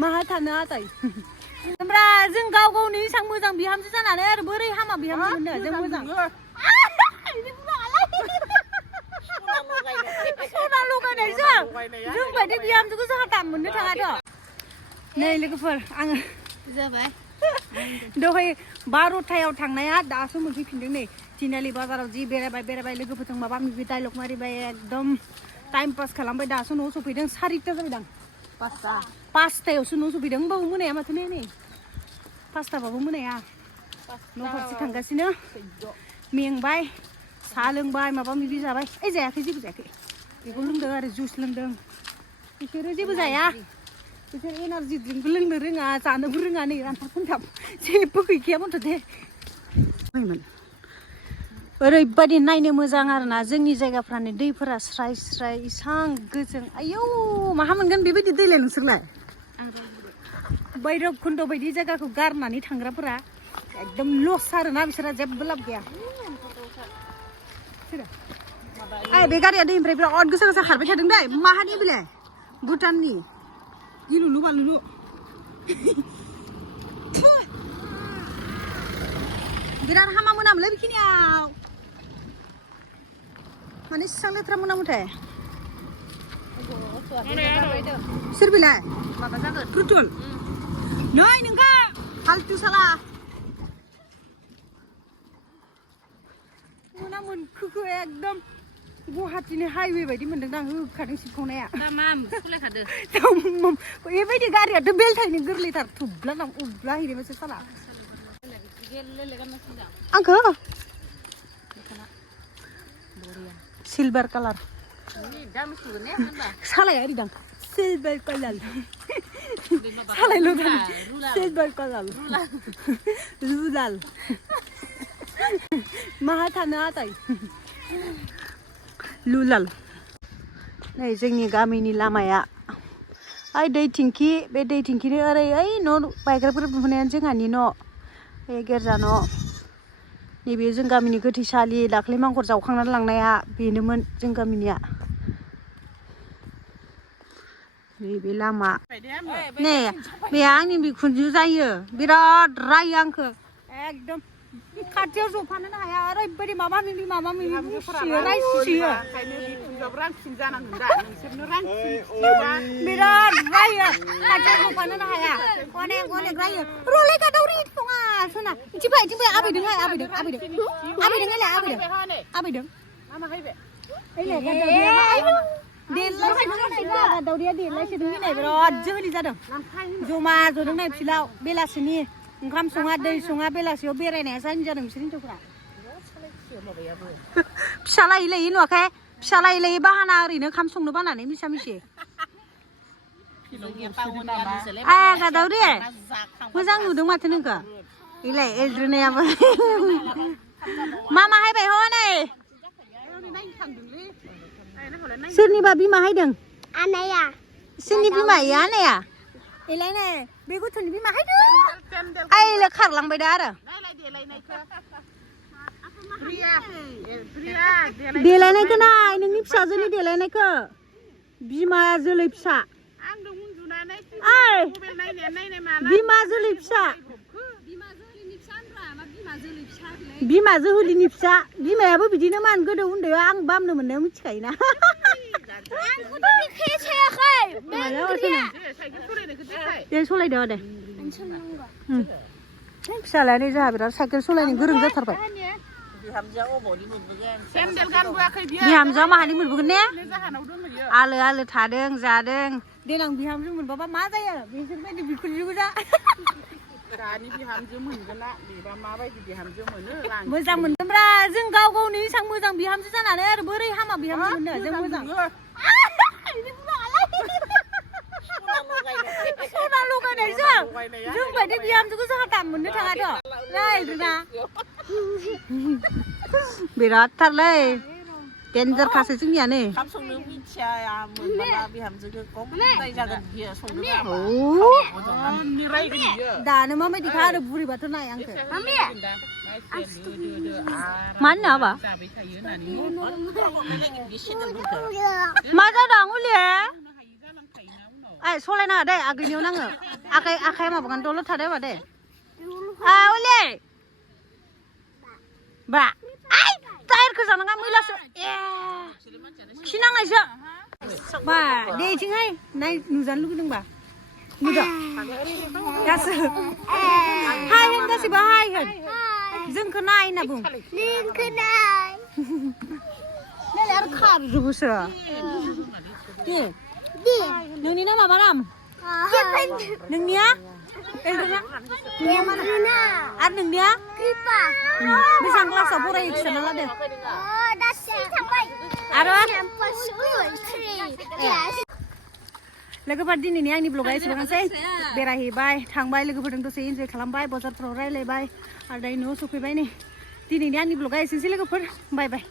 माहा थानो आदै ओमफ्राय जों गाव गावनि एसां मोजां बिहामजो जानानै आरो बोरै हामा बिहामजो मोननो जों मोजां सना लगायनायजों जों बायदि बिहामजोखौ जोंहा दाम मोननो थाङाथ' नै लोगोफोर आङो जाबाय दहाय 12थायाव थांनाया दासो मोनफैफिनदों नै तिनालि बाजाराव जि बेरायबाय लोगोफोरजों माबा माबि डायलग मारिबाय एकदम टाइम पास खालामबाय दासो न'आव सफैदों 4ता जाबायदां 5तायावसो न'आव सफैदों होमबाबो मोनाया माथो नै 5ताबाबो मोनाया न' फारसे थांगासिनो मेंबाय साहा लोंबाय माबा माबि जाबाय ओइ जायाखै जेबो जायाखै बेखौ लोंदों आरो जुइस लोंदों बिसोरो जेबो जाया बिसोर एनार्जि ड्रिंकबो लोंनो रोङा जानोबो रोङा नै रानथाब खोनथाब जेबो गैखाया बनथ' दे ओरैबायदि नायनो मोजां आरोना जोंनि जायगाफ्रानो दैफोरा स्राय स्राय इसां गोजों आयौ माहा मोनगोन बेबायदि दैलाय नोंसोरलाय बैरब खुन्द बायदि जायगाखौ गारनानै थांग्राफोरा एकदम लस आरोना बिसोरा जेबो लाब गैया ओइ बे गारिया दैनिफ्राय बिराद गोसा गोसा खारबाय थादों दै माहानि बेलाय भुटाननि गिलुलु बालुलु बिराद हामा मोनामोनलै बेखिनियाव माने इसां लेथ्रा मोनामोथाय सोर बेलाय माबा जागोन फुटुल नै नोंखा फालतु साला मोनामोनखोखो एकदम गुवाहाटीनि हाइवे बायदि मोनदों आं होखादों सिबखावनाया बेबायदि गारियाथ' बेलथायनो गोरलैथार थुब्ला उब्ला हैदोंमोनसो साला आंखो सिलभार कालार सालाया ओरैदां सिलभार कालार सालायल' सिलभार कालार रुलाल माहा थानो आदै लुलाल नै जोंनि गामिनि लामाया ओइ दै थिंखि बे दै थिंखिनि ओरै ओइ न' बायग्राफोर बुनायानो जोंहानि न' बे गेरजा न' नैबे जों गामिनि गोथैसालि दाख्लै मांखर जावखांनानै लांनाया बेनोमोन जों गामिनिया नैबे लामा नै बे आंनि बिखुनजो जायो बिराद रायो आंखो एकदम खाथियाव जफानोनो हाया ओरैबायदि माबा मिबि बुंसियो रायसियो बिराद रायो खाथियाव जफानोनो हाया अनेक रायो रलै गादावरि नङा सोना इथिं फै आबैदों गादावरिया देलायसोदों मिनाय बिराद जोहोलि जादों जमा जदों नाय फिलाव बेलासिनि ओंखाम सङा दै सङा बेलासियाव बेरायनाया जानि जादों बिसोर हिनजावफ्रा फिसा लायै नुवाखै फिसा लायै बाहाना ओरैनो ओंखाम संनो बानानै मिसा मिसि गादावरि मोजां नुदों माथो नोंखो इलाय एलद्रोनायाबो मा हायबाय हनै सोरनिबा बिमा हायदों आनाया सोरनि बिमा आनाया इलाय नै बे गथ'नि बिमा हायदों आइले खारलांबाय दा आरो देलायनायखौ नाय नोंनि फिसाजोनि देलायनायखौ बिमा जोलै फिसा बिमा जोलै फिसा बिमा जोहोलिनि फिसा बिमायाबो बिदिनो मान गोदो उन्दैयाव आं बामनो मोननायाव मिथिखायोना सलायदो दे फिसालाया नै जोंहा बिराद साइकेल सलायनो गोरों जाथारबाय बिहामजोआ माहानि मोनबोगोन ने आलो थादों जादों देनां बिहामजो मोनबाबा मा जायो बिसोरबायदि बिखुनजोबो जा दानि बिहामजो मोनगोना बेबा माबायदि बिहामजो मोनो मोजां मोनदोंब्रा जों गाव गावनि एसां मोजां बिहामजो जानानै आरो बोरै हामा बिहामजो मोननो जों मोजां सना लगायनायजों जों बायदि बिहामजोखौ जोंहा दाम मोननो थाङाथ' नायदोना बिराद थारलै डेन्जार खासो जोंनियानो दानो माबायदिखा आरो बुरैबाथ' नाय आंखो मा होनो आबा मा जादों उले Ai solaina deh agniयाव नाङो आखाइ माबागोन दलद थादो बा दे ओले बा ai टायरखौ जानाङा मैलासो ए खिनांनायसो बा दे इथिंहाय नाय नुजानो लुगैदोंबा नुजा गासो हाय होन गासिबो हाय होन जोंखौ नाय होनना बुं जोंखौ नाय नायलाय आरो खारजोबोसो दे नोंनि नामा मा नाम नोंनिया एलदोना आरो नोंनिया कृपा बेसां क्लासाव फरायो खिथाना लादो दासो थांबाय आरो लोगोफोर दिनैनि आंनि ब्लगा एसेबांसै बेरायहैबाय थांबाय लोगोफोरजों दसे इन्जय खालामबाय बाजारफोराव रायलायबाय आरो दायो न'आव सफैबाय नै दिनैनि आंनि ब्लगा एसेनोसै लोगोफोर बाय बाय